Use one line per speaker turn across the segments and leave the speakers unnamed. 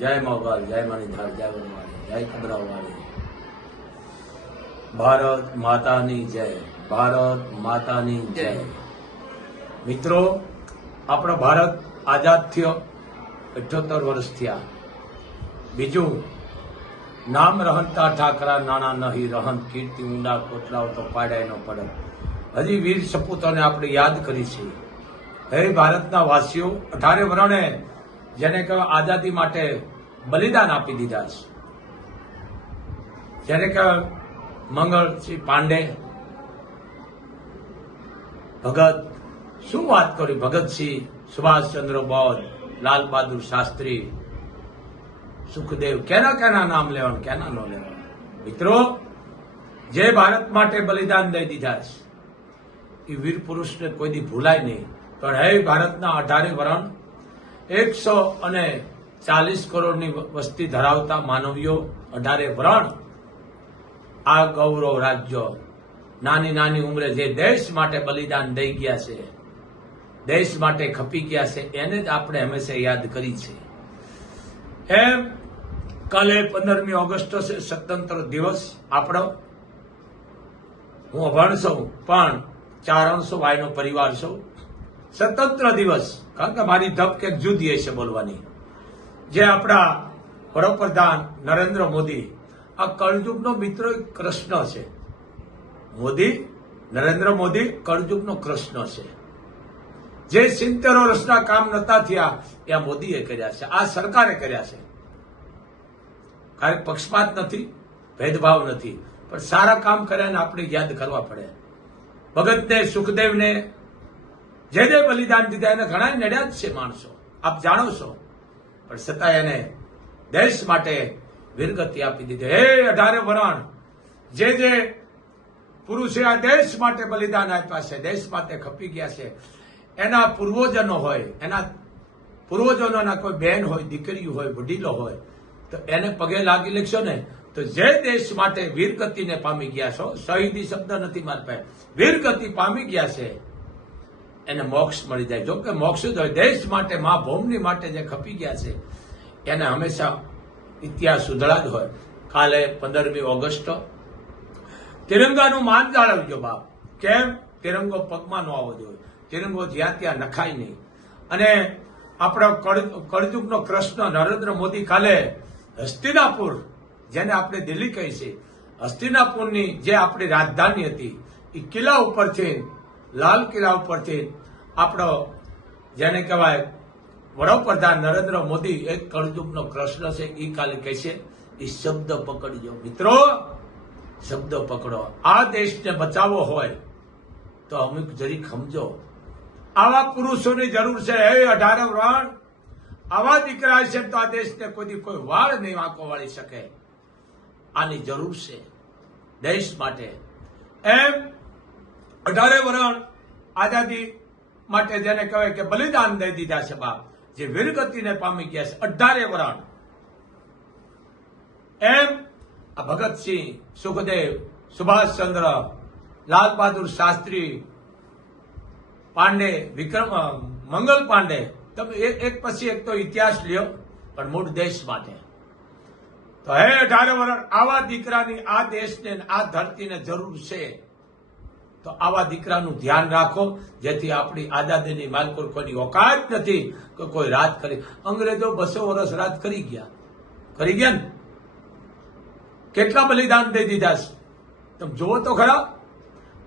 જય મોગલ જય મણિધર જય વનવાળી જય કબરાવાળી ભારત માતાની જય ભારત માતાની જય. મિત્રો આપણો ભારત આઝાદ થયો અઠ્યોતેર વર્ષ થયા. બીજું નામ રહનતા ઠાકરા નાના નહીં રહન કીર્તિ ઊંડા કોટલાઓ તો પાડાય ન પડે. હજી વીર સપૂતોને આપણે યાદ કરી છે હે ભારતના વાસીઓ અઢારે વર્ણે જેને કહેવાય આઝાદી માટે બલિદાન આપી દીધા છે. જેને કહેવાય મંગળસિંહ પાંડે, ભગત, શું વાત કરી ભગતસિંહ, સુભાષચંદ્ર બોઝ, લાલ બહાદુર શાસ્ત્રી, સુખદેવ, કેના કેના નામ લેવાનું, કેના ન લેવાનું? મિત્રો, જે ભારત માટે બલિદાન દઈ દીધા છે, એ વીર પુરુષને કોઈ દી ભૂલાય નહીં. પણ હે ભારતના અઢારે વરણ એકસો અને ચાલીસ કરોડની વસ્તી ધરાવતા માનવીઓ અઢારે વરણ આ ગૌરવ રાજ્ય નાની નાની ઉંમરે જે દેશ માટે બલિદાન દઈ ગયા છે, દેશ માટે ખપી ગયા છે, એને જ આપણે હંમેશા યાદ કરી છે. એમ કાલે પંદરમી ઓગસ્ટ છે, સ્વતંત્ર દિવસ આપણો. હું અભણ છું, પણ ચારણસો ભાઈનો પરિવાર છું. સ્વતંત્ર દિવસ. કારણ કે મારી ધપ કે જુદી હશે બોલવાની. જે આપણા વડાપ્રધાન નરેન્દ્ર મોદી, આ કળજુગનો મિત્ર કૃષ્ણ છે. મોદી, નરેન્દ્ર મોદી, કળજુગનો કૃષ્ણ છે. જે સિત્તેરો વર્ષના કામ નતા થયા, એ મોદીએ કર્યા છે. આ સરકારે કર્યા છે. કારણ પક્ષપાત નથી, ભેદભાવ નથી. પણ સારા કામ કર્યાને આપણે યાદ કરવા પડે. ભગતને, સુખદેવને જે જે બલિદાન દીધા એને ઘણા નડ્યા જ છે માણસો. આપ જાણો છો. પણ છતાં એને દેશ માટે વીરગતિ આપી દીધી. હે અઢારે વરણ, જે જે પુરુષે આ દેશ માટે બલિદાન આપ્યા છે, દેશ માટે ખપી ગયા છે, એના પૂર્વજનો હોય, એના પૂર્વજનોના કોઈ બહેન હોય દીકરી હોય, વડીલો હોય, તો એને પગે લાગી લેશો ને, તો જે દેશ માટે વીરગતિને પામી ગયા છો, શહીદી શબ્દ નથી મારા પાસે વીરગતિ પામી ગયા છે એને મોક્ષ મળી જાય. જો કે મોક્ષ જ હોય, દેશ માટે, મા ભૌમની માટે જે ખપી ગયા છે, એને હંમેશા ઇતિહાસ સુધડા જ હોય. કાલે પંદરમી ઓગસ્ટ, તિરંગાનું માન જાળવજો બાપ. કેમ? તિરંગો પગમાં ન આવવો જોઈએ. તિરંગો જ્યાં ત્યાં નખાય નહીં. અને આપણો કળજુગનો કૃષ્ણ નરેન્દ્ર મોદી કાલે હસ્તિનાપુર, જેને આપણે દિલ્હી કહી છે હસ્તિનાપુરની જે આપણી રાજધાની હતી, એ કિલ્લા ઉપરથી લાલ કિલ્લા ઉપરથી આપણો જેને કહેવાય વડાપ્રધાન નરેન્દ્ર મોદી એક કળયુગનો કૃષ્ણ છે એ કાલે કહે છે એ શબ્દ પકડજો. મિત્રો, શબ્દ પકડો. આ દેશને બચાવવો હોય તો અમુક જરી સમજો આવા પુરુષોની જરૂર છે. હે અઢાર વ્રણ આવા દીકરા છે તો આ દેશને કોઈ કોઈ વાળ નહીં વાંકો વાળી શકે. આની જરૂર છે. દેશ માટે. એમ અઢારે વરણ આઝાદી માટે જેને કહેવાય કે બલિદાન દઈ દીધા છે બાપ, જે વીરગતિને પામી ગયા છે. અઢારે વરણ. એમ આ ભગતસિંહ, સુખદેવ, સુભાષચંદ્ર લાલ બહાદુર શાસ્ત્રી, પાંડે, વિક્રમ, મંગલ પાંડે, તમે એક પછી એક તો ઇતિહાસ લ્યો, પણ મૂળ દેશ માટે. તો હે અઢારે વર્ષ આવા દીકરાની આ દેશને આ ધરતીને જરૂર છે. તો આવા દીકરાનું ધ્યાન રાખો. જેથી આપણી આઝાદીની માલકોર કોઈની ઓકાત નથી કે કોઈ રાજ કરી. અંગ્રેજો બસો વર્ષ રાજ કરી ગયા. કરી ગયા ને? કેટલા બલિદાન દઈ દીધા છે? તમે જુઓ તો ખરા.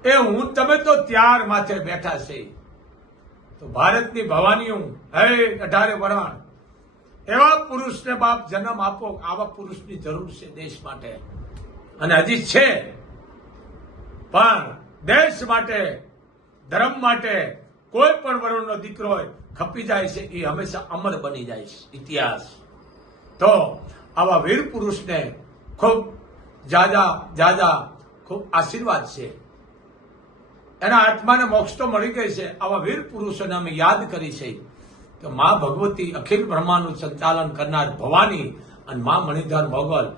એ હું તમે તો ત્યાર માથે બેઠા છે. તો ભારતની ભવાની હું, હે અઢારે વરાણ, એવા પુરુષને બાપ જન્મ આપો આવા પુરુષની જરૂર છે દેશ માટે. અને હજી છે. પણ દેશ માટે, ધર્મ માટે કોઈ પણ વરુણનો દીકરો ખપી જાય છે, એ હંમેશા અમર બની જાય છે, ઇતિહાસ. તો આવા વીર પુરુષને ખૂબ જાજા જાજા ખૂબ આશીર્વાદ છે. એના આત્માને મોક્ષ તો મળી ગઈ છે, આવા વીર પુરુષોને અમે યાદ કરી છે કે મા ભગવતી અખિલ બ્રહ્માનું સંચાલન કરનાર ભવાની અને મા મણિધર મોગલ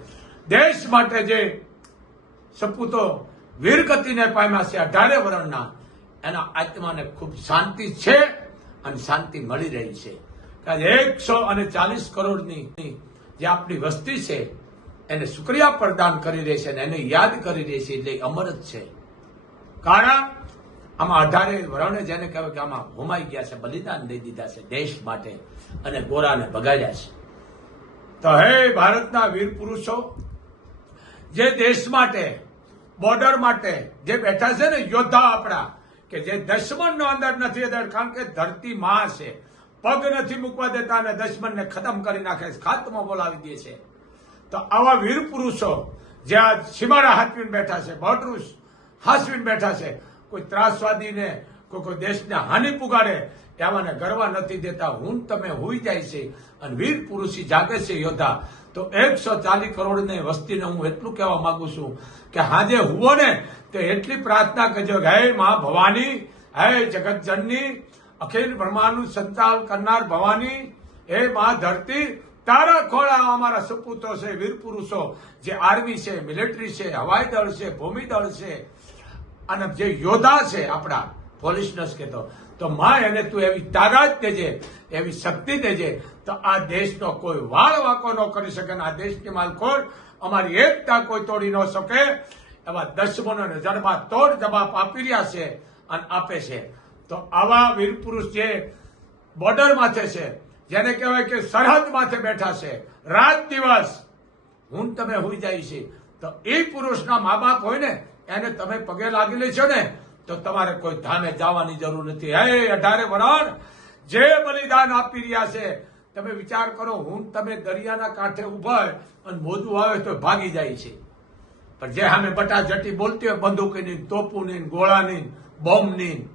દેશ માટે જે સપૂતો વીરગતિને પામ્યા છે અઢારે વર્ણના. એના આત્માને ખૂબ શાંતિ છે અને શાંતિ મળી રહી છે. કારણ એકસો અને ચાલીસ કરોડની જે આપણી વસ્તી છે, એને શુક્રિયા પ્રદાન કરી રહી છે અને એને યાદ કરી રહી છે એટલે અમર જ છે. કારણ આમાં અઢારે વર્ણે જેને કહેવાય કે આમાં હોમાઈ ગયા છે, બલિદાન દઈ દીધા છે દેશ માટે અને ગોરાને ભગાડ્યા છે. તો હે ભારતના વીર પુરુષો, જે દેશ માટે બોર્ડર માટે જે બેઠા છે ને યોદ્ધા આપણા, કે જે દશમનનો અંદર નથી કારણ કે ધરતી માં છે. પગ નથી મૂકવા દેતા અને દશમનને ખતમ કરી નાખે છે. ખાતમાં બોલાવી દે છે. તો આવા વીર પુરુષો જે આ સીમાડા હાથવીને બેઠા છે બોર્ડર હાસવીને બેઠા છે, કોઈ ત્રાસવાદીને કોઈ દેશને હાનિ પુગાડે એવાને ગરવા નથી દેતા. હું તમે હોઈ જાય છે અને વીર પુરુષી જાગે છે યોદ્ધા. તો એકસો ચાલીસ કરોડની વસ્તીને હું એટલું કહેવા માંગુ છું કે હાજે હુવો ને તે એટલી પ્રાર્થના કરજો કે હે મા ભવાની, હે જગત જનની અખિલ બ્રહ્માંડનું સંચાલ કરનાર ભવાની, હે મા ધરતી, તારા ખોળા અમારા સપૂતો છે, વીર પુરુષો, જે આર્મી છે, મિલિટરી છે, હવાઈ દળ છે ભૂમિ દળ છે, અને જે યોદ્ધા છે આપણા પોલીસ નસ કહેતો. તો માં એને તું એવી તાકાત દેજે એવી શક્તિ દેજે તો આ દેશનો કોઈ વાળ વાંકો ન કરી શકે આ દેશની માલખોર અમારી એકતા કોઈ તોડી ન શકે એવા દશમનો જડબા તોડ જવાબ આપી રહ્યા છે અને આપે છે. તો આવા વીર પુરુષ જે બોર્ડર માથે છે, જેને કહેવાય કે સરહદ માથે બેઠા છે, રાત દિવસ હું તમે હોઈ જાય છે. તો એ પુરુષના મા બાપ હોય ને, એને તમે પગે લાગી લેશો ને તો તમારે કોઈ ધામે જવાની જરૂર નથી. હે, અઢારે વરાણ જે બલિદાન આપી રહ્યા છે, તમે વિચાર કરો, હું તમે દરિયાના કાંઠે ઊભા અને મોદું આવે તો ભાગી જાય છે. પણ જે સામે બટાજટી બોલતી હોય, બંદૂકની, તોપુની, ગોળાની, બોમ્બની,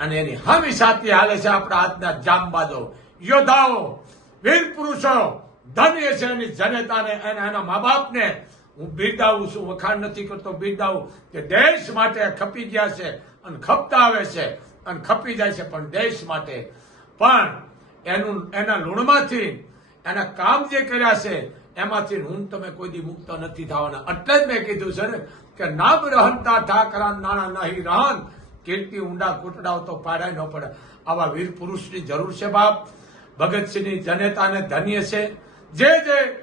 અને એની હમી સાથે હાલે છે આપણા હાથના જામબાદો. યોદ્ધાઓ, વીર પુરુષો, ધન્ય છે એની જનતાને અને એના મા બાપને હું બિરદાવું છું વખાણ નથી કરતો, બિરદાવું કે દેશ માટે ખપી ગયા છે અને ખપતા આવે છે અને ખપી જાય છે પણ દેશ માટે. પણ એનું, એના લુણમાંથી, એના કામ જે કર્યા છે, એમાંથી હું તમે કોઈ દી મુક્ત નથી થવાના. એટલે જ મેં કીધું છે ને કે નામ રહનતા ઠાકરા નાણા નહીં રહન કીર્તિ ઊંડા કૂટડાઓ તો પાડાય ન પડે. આવા વીર પુરુષની જરૂર છે બાપ. ભગતસિંહની જનેતાને ધન્ય છે. જે જે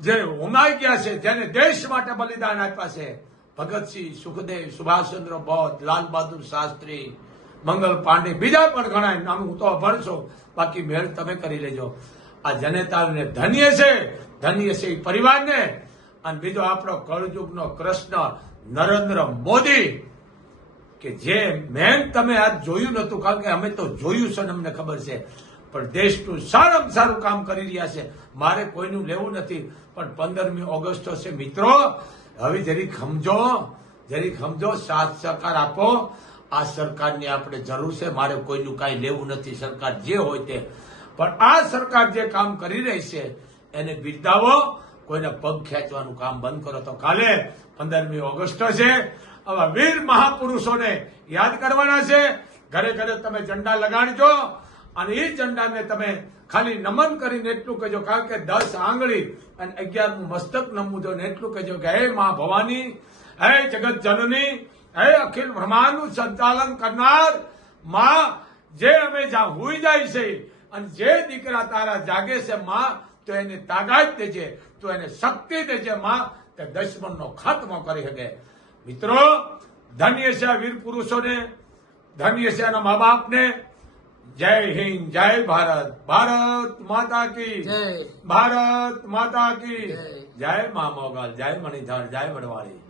જે ઉમાઈ ગયા છે, જેને દેશ માટે બલિદાન આપ્યા છે, ભગતસિંહ, સુખદેવ, સુભાષચંદ્ર બોઝ, લાલ બહાદુર શાસ્ત્રી, મંગલ પાંડે, બીજા પણ ઘણા નામ હું તો ભણશો બાકી મેળ તમે કરી લેજો. આ જનેતાને ધન્ય છે ધન્ય છે એ પરિવારને. અને બીજો આપણો કળયુગનો કૃષ્ણ નરેન્દ્ર મોદી, કે જે મેન તમે આજ જોયું નતું કારણ કે અમે તો જોયું છે ને અમને ખબર છે. પણ દેશનું સારામાં સારું કામ કરી રહ્યા છે. મારે કોઈનું લેવું નથી. પણ પંદરમી ઓગસ્ટ છે મિત્રો. હવે જરીક સમજો જરીક સમજો, સાથ સહકાર આપો. આ સરકારની આપણે જરૂર છે. મારે કોઈનું કાંઈ લેવું નથી. સરકાર જે હોય તે. પણ આ સરકાર જે કામ કરી રહી છે, એને બિરદાવો. કોઈને પગ ખેંચવાનું કામ બંધ કરો તો કાલે પંદરમી ઓગસ્ટ છે આવા વીર મહાપુરુષોને યાદ કરવાના છે. ઘરે ઘરે તમે ઝંડા લગાડજો. અને એ ઝંડાને તમે ખાલી નમન કરીને એટલું કહેજો, કારણ કે દસ આંગળી અને અગિયારનું મસ્તક નમવું જો એટલું કહેજો કે હે મા ભવાની, હે જગત જનની, હે અખિલ બ્રહ્માંડનું સંચાલન કરનારમાં, જે અમે જ્યાં હોઈ જાય છે અને જે દીકરા તારા જાગે છે માં, તો એને તાકાત દેજે, તો એને શક્તિ દેજે માં, તે દુશ્મનનો ખાત્મો કરી શકે. મિત્રો, ધન્ય છે વીર પુરુષોને, ધન્ય છે એના મા બાપને જય હિન્દ જય ભારત ભારત માતા કી. ભારત માતા કી
જય.
જય મા મોગલ જય મણિધર જય વડવાળી